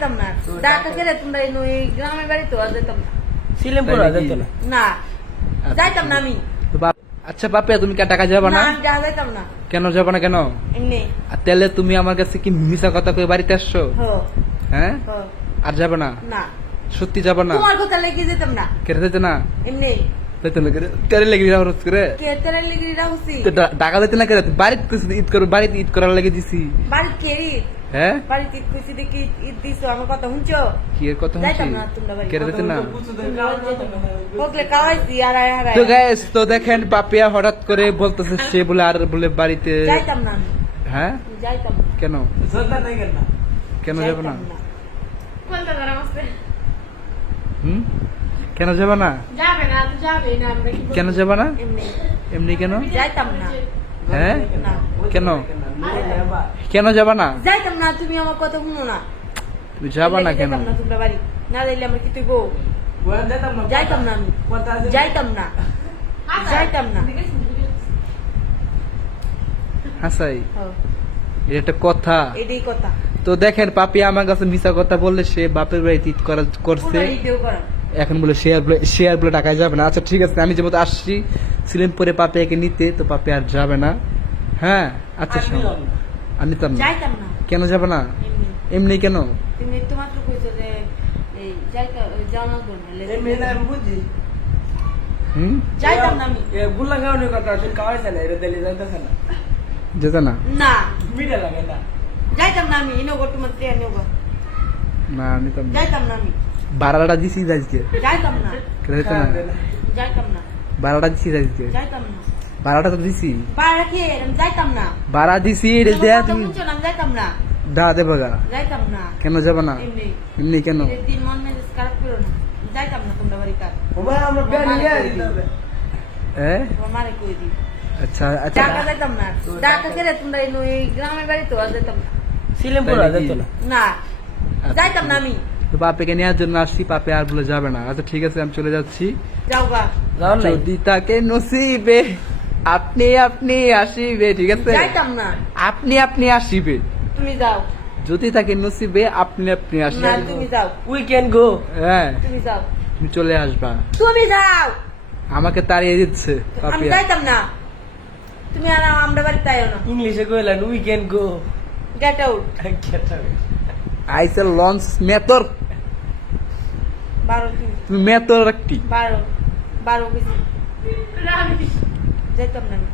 যাইতাম না ঢাকা গেলে তোমরা এই গ্রামের বাড়ি তো আর যাইতাম না সিলেমপুর যেত না না যাইতাম না আমি আচ্ছা বাপে তুমি কি টাকা যাবা না আমি যাইতাম না কেন যাবা না কেন এমনি আর তাহলে তুমি আমার কাছে কি মিছা কথা কই বাড়িতে আসছো হো হ্যাঁ হো আর যাবে না না সত্যি যাবে না তোমার কথা লেগে যেতাম না কেটে যেতে না এমনি যেতে না কেটে লেগে রোজ করে কে তেরে লেগে রাখছি তো টাকা দিতে না করে বাড়িতে ঈদ করো বাড়িতে ঈদ করার লেগে দিছি বাড়ি কেড়ি হ্যাঁ বাড়িতে ঈদ কইছি দেখি ঈদ দিছো আমার কথা শুনছো কি এর কথা যাইতাম হচ্ছে না তোমরা বাড়ি কেটে যেতে না বকলে কাওয়াইছি আর তো গাইস তো দেখেন পাপিয়া হঠাৎ করে বলতেছে সে বলে আর বলে বাড়িতে যাইতাম না আমি হ্যাঁ যাইতাম না কেন কেন যাবে না কোনটা ধরা আছে হুম কেন যাবে না যাবে না তো যাবে না আমরা কি কেন যাবে না এমনি এমনি কেন যাইতাম না হ্যাঁ না কেন কেন যাবে না যাইতাম না তুমি আমার কথা শুনো না তুমি যাবে না কেন যাইতাম না তোমরা বাড়ি না যাইলে আমার কি তুই গো যাইতাম না আমি যাইতাম না যাইতাম না হাসাই হ্যাঁ, এটা একটা কথা এটাই কথা তো দেখেন পাপি আমার কাছে মিছা কথা বললে সে বাপের বাড়িতে ঈদ করছে তোমরা ইদেও করো এখন বলে শেয়ার বলে টাকায় যাবে না আচ্ছা ঠিক আছে আমি যেমন আসছি সিলেমপুরে পাপিয়াকে নিতে তো পাপি আর যাবে না হ্যাঁ আচ্ছা আর নিতাম না যাইতাম না কেন যাবে না এমনি এমনি কেন তুমি তোমার তো কইছো যে এই যাওয়া বলবে হুম যাইতাম না আমি গুলা গাওয়ানোর কথা তুমি কাওয়াইছে না এটা দিলে যাইতেছে না যেতে না না মিঠা লাগে না যাইতাম না আমি ইনো গটু মত তে নিও না নিতাম না যাইতাম না আমি বারাটা দিছি আজকে যাইতাম না যেতে না যাইতাম না বারাটা দিছি আজকে যাইতাম না বারাটা তো দিছি পাড়া খেয়ে আমি যাইতাম না বারা দিছি এটা দেয়া তুমি শুনছো না আমি যাইতাম না দা দেবে গা যাইতাম না কেন যাবে না এমনি এমনি কেন ঈদের দিন মন মেজাজ খারাপ করো না যাইতাম না তোমরা বাড়ি কার ওমা আমরা বিয়া নিয়ে দিতে হবে হ্যাঁ তোমার মারে কই দিই আচ্ছা আচ্ছা ঢাকা যাইতাম না ঢাকা গেলে তোমরা এই গ্রামের বাড়ি তো আর যাইতাম না সিলেমপুর যেত না না যাইতাম না আমি তো বাপেকে নেওয়ার জন্য আসছি পাপে আর বলে যাবে না আচ্ছা ঠিক আছে আমি চলে যাচ্ছি যাও গা যাও না যদি তাকে নসিবে আপনি আপনি আসিবে ঠিক আছে যাইতাম না আপনি আপনি আসিবে তুমি যাও যদি তাকে নসিবে আপনি আপনি না আসিবে তুমি যাও উই ক্যান গো হ্যাঁ তুমি যাও তুমি চলে আসবা তুমি যাও আমাকে তাড়িয়ে দিচ্ছে আমি পাপিয়া যাইতাম না তুমি আর আমরা বাড়িতে আইও না ইংলিশে কইলেন we can go get out আইসে লঞ্চ মেতর 12 কি তুমি মেতর একটি 12 বেশি যাইতাম না আমি